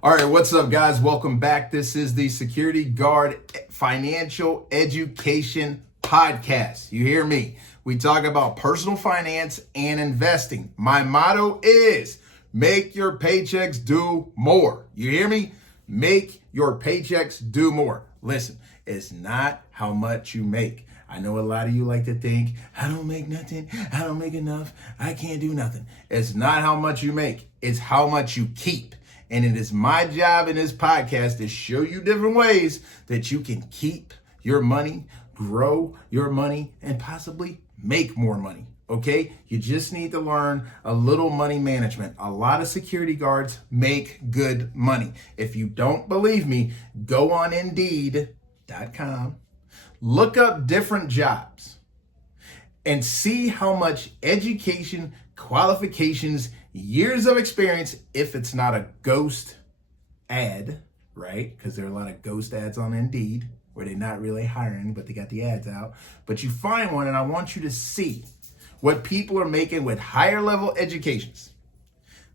All right, what's up, guys? Welcome back. This is the Security Guard Financial Education Podcast. You hear me? We talk about personal finance and investing. My motto is make your paychecks do more. You hear me? Make your paychecks do more. Listen, it's not how much you make. I know a lot of you like to think, I don't make nothing, I don't make enough, I can't do nothing. It's not how much you make, it's how much you keep. And it is my job in this podcast to show you different ways that you can keep your money, grow your money, and possibly make more money. Okay? You just need to learn a little money management. A lot of security guards make good money. If you don't believe me, go on Indeed.com, look up different jobs, and see how much education, qualifications, years of experience, if it's not a ghost ad, right? Because there are a lot of ghost ads on Indeed where they're not really hiring, but they got the ads out. But you find one, and I want you to see what people are making with higher level educations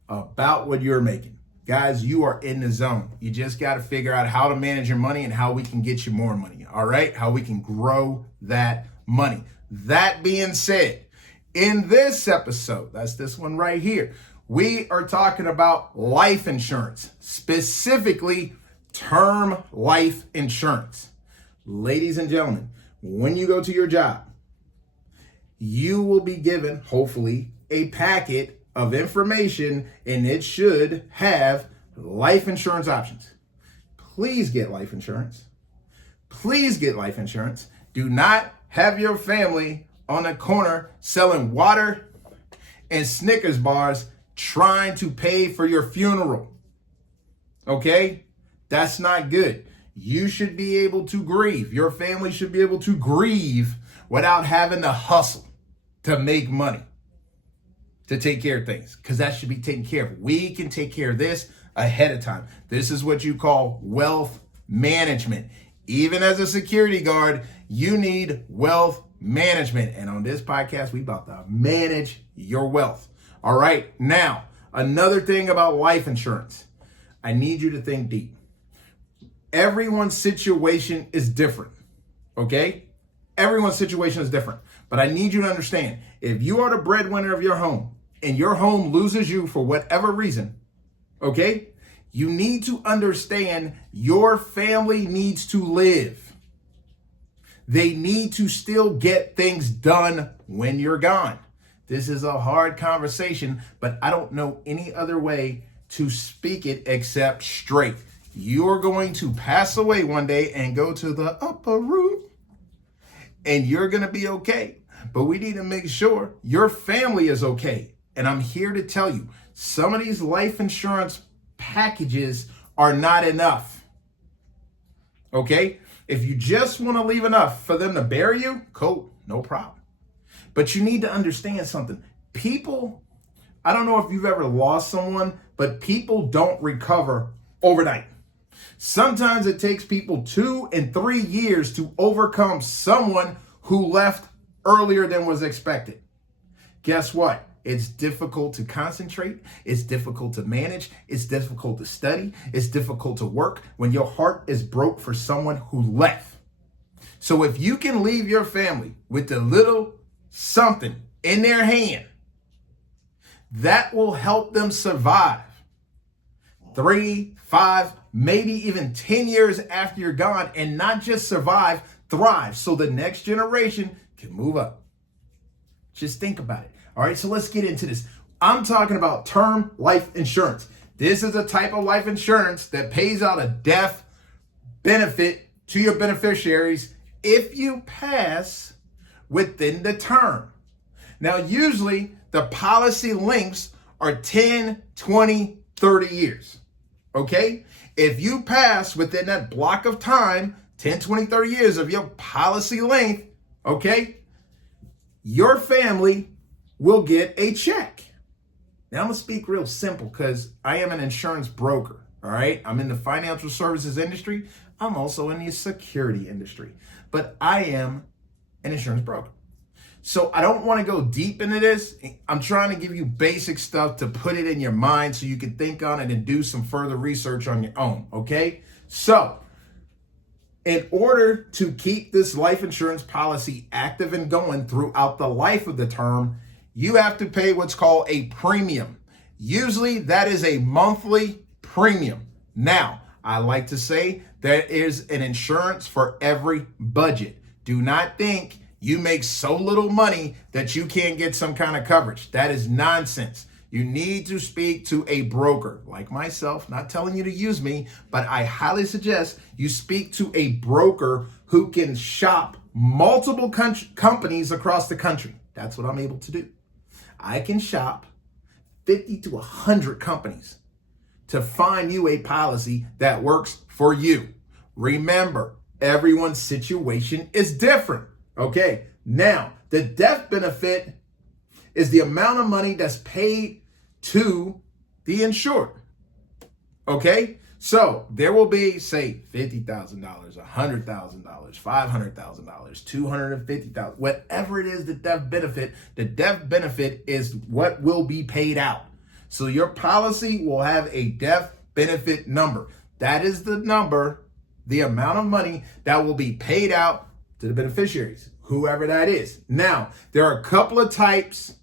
about what you're making. Guys, you are in the zone. You just got to figure out how to manage your money and how we can get you more money, all right? How we can grow that money. That being said, in this episode, that's this one right here, we are talking about life insurance, specifically term life insurance. Ladies and gentlemen, when you go to your job, you will be given, hopefully, a packet of information, and it should have life insurance options. Please get life insurance. Please get life insurance. Do not have your family on the corner selling water and Snickers bars trying to pay for your funeral. Okay? That's not good. You should be able to grieve. Your family should be able to grieve without having to hustle to make money, to take care of things, because that should be taken care of. We can take care of this ahead of time. This is what you call wealth management. Even as a security guard, you need wealth management. And on this podcast, we about to manage your wealth. All right. Now, another thing about life insurance, I need you to think deep. Everyone's situation is different. Okay? Everyone's situation is different. But I need you to understand, if you are the breadwinner of your home and your home loses you for whatever reason, okay, you need to understand your family needs to live. They need to still get things done when you're gone. This is a hard conversation, but I don't know any other way to speak it except straight. You're going to pass away one day and go to the upper room, and you're going to be okay. But we need to make sure your family is okay. And I'm here to tell you, some of these life insurance packages are not enough. Okay? If you just want to leave enough for them to bury you, cool, no problem. But you need to understand something. People, I don't know if you've ever lost someone, but people don't recover overnight. Sometimes it takes people 2 and 3 years to overcome someone who left earlier than was expected. Guess what? It's difficult to concentrate. It's difficult to manage. It's difficult to study. It's difficult to work when your heart is broke for someone who left. So if you can leave your family with a little something in their hand, that will help them survive 3, 5, maybe even 10 years after you're gone, and not just survive, thrive, so the next generation can move up. Just think about it. All right, so let's get into this. I'm talking about term life insurance. This is a type of life insurance that pays out a death benefit to your beneficiaries if you pass within the term. Now, usually the policy lengths are 10, 20, 30 years. Okay? If you pass within that block of time, 10, 20, 30 years of your policy length, okay, your family will get a check. Now, I'm going to speak real simple because I am an insurance broker, all right? I'm in the financial services industry. I'm also in the security industry, but I am an insurance broker. So I don't want to go deep into this. I'm trying to give you basic stuff to put it in your mind so you can think on it and do some further research on your own, okay? So in order to keep this life insurance policy active and going throughout the life of the term, you have to pay what's called a premium. Usually that is a monthly premium. Now, I like to say there is an insurance for every budget. Do not think you make so little money that you can't get some kind of coverage. That is nonsense. You need to speak to a broker like myself, not telling you to use me, but I highly suggest you speak to a broker who can shop multiple companies across the country. That's what I'm able to do. I can shop 50 to 100 companies to find you a policy that works for you. Remember, everyone's situation is different. Okay, now the death benefit is the amount of money that's paid to the insured. Okay, so there will be, say, $50,000, $100,000, $500,000, $250,000, whatever it is, the death benefit is what will be paid out. So your policy will have a death benefit number. That is the number, the amount of money that will be paid out to the beneficiaries, whoever that is. Now, there are a couple of types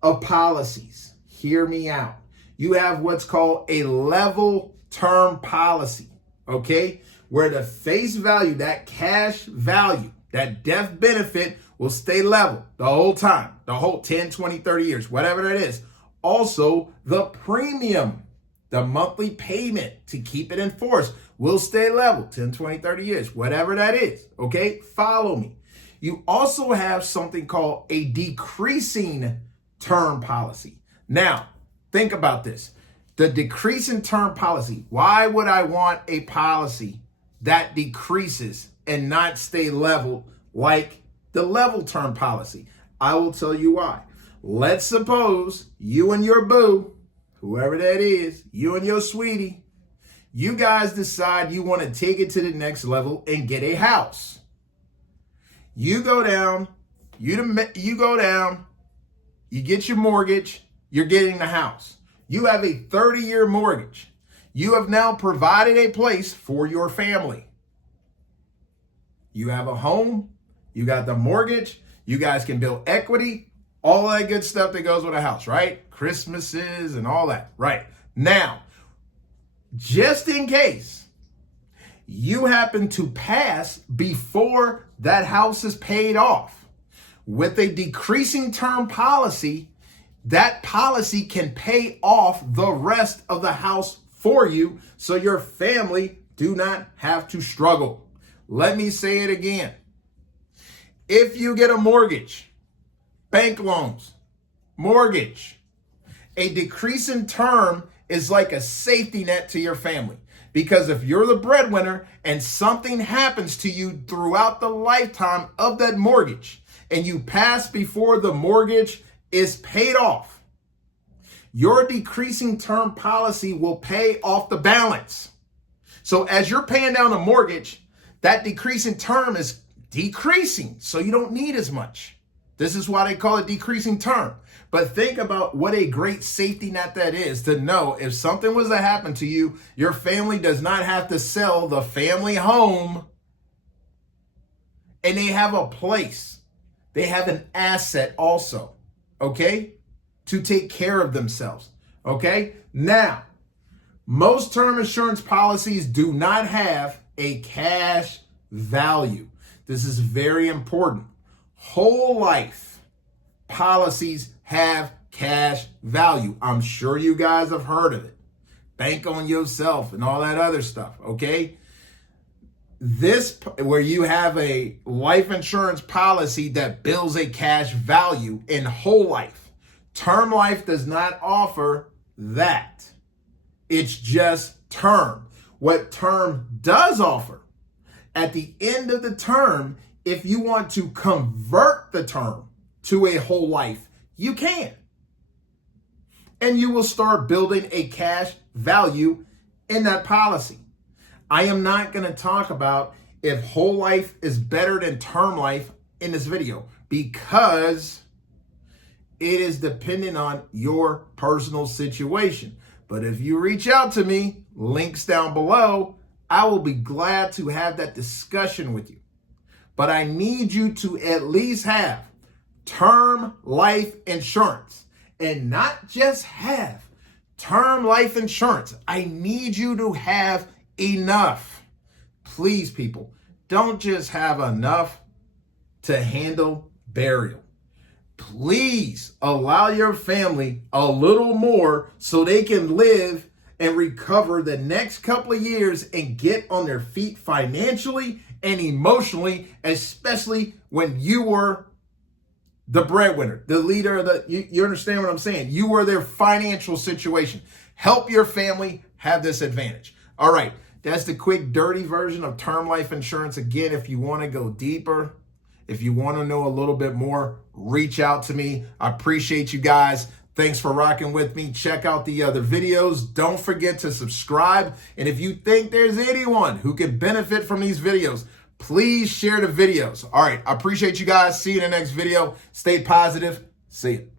of policies. Hear me out. You have what's called a level term policy, okay? Where the face value, that cash value, that death benefit will stay level the whole time, the whole 10, 20, 30 years, whatever that is. Also, the premium, the monthly payment to keep it in force will stay level 10, 20, 30 years, whatever that is, okay? Follow me. You also have something called a decreasing term policy. Now, think about this. The decreasing term policy. Why would I want a policy that decreases and not stay level like the level term policy? I will tell you why. Let's suppose you and your boo, whoever that is, you and your sweetie, you guys decide you want to take it to the next level and get a house. You go down, you get your mortgage, you're getting the house. You have a 30-year mortgage. You have now provided a place for your family. You have a home, you got the mortgage, you guys can build equity, all that good stuff that goes with a house, right? Christmases and all that, right? Now, just in case you happen to pass before that house is paid off, with a decreasing term policy, that policy can pay off the rest of the house for you so your family do not have to struggle. Let me say it again. If you get a mortgage, bank loans, mortgage, a decreasing term is like a safety net to your family. Because if you're the breadwinner and something happens to you throughout the lifetime of that mortgage and you pass before the mortgage is paid off, your decreasing term policy will pay off the balance. So as you're paying down the mortgage, that decreasing term is decreasing, so you don't need as much. This is why they call it decreasing term. But think about what a great safety net that is to know if something was to happen to you, your family does not have to sell the family home, and they have a place. They have an asset also, okay, to take care of themselves, okay? Now, most term insurance policies do not have a cash value. This is very important. Whole life policies have cash value. I'm sure you guys have heard of it. Bank on yourself and all that other stuff, okay? This, where you have a life insurance policy that builds a cash value in whole life. Term life does not offer that. It's just term. What term does offer, at the end of the term, if you want to convert the term to a whole life, you can. And you will start building a cash value in that policy. I am not going to talk about if whole life is better than term life in this video, because it is dependent on your personal situation. But if you reach out to me, links down below, I will be glad to have that discussion with you. But I need you to at least have term life insurance, and not just have term life insurance. I need you to have enough. Please, people, don't just have enough to handle burial. Please allow your family a little more so they can live and recover the next couple of years and get on their feet financially and emotionally, especially when you were the breadwinner, the leader of you understand what I'm saying? You were their financial situation. Help your family have this advantage. All right, that's the quick, dirty version of term life insurance. Again, if you want to go deeper, if you want to know a little bit more, reach out to me. I appreciate you guys. Thanks for rocking with me. Check out the other videos. Don't forget to subscribe. And if you think there's anyone who could benefit from these videos, please share the videos. All right, I appreciate you guys. See you in the next video. Stay positive. See you.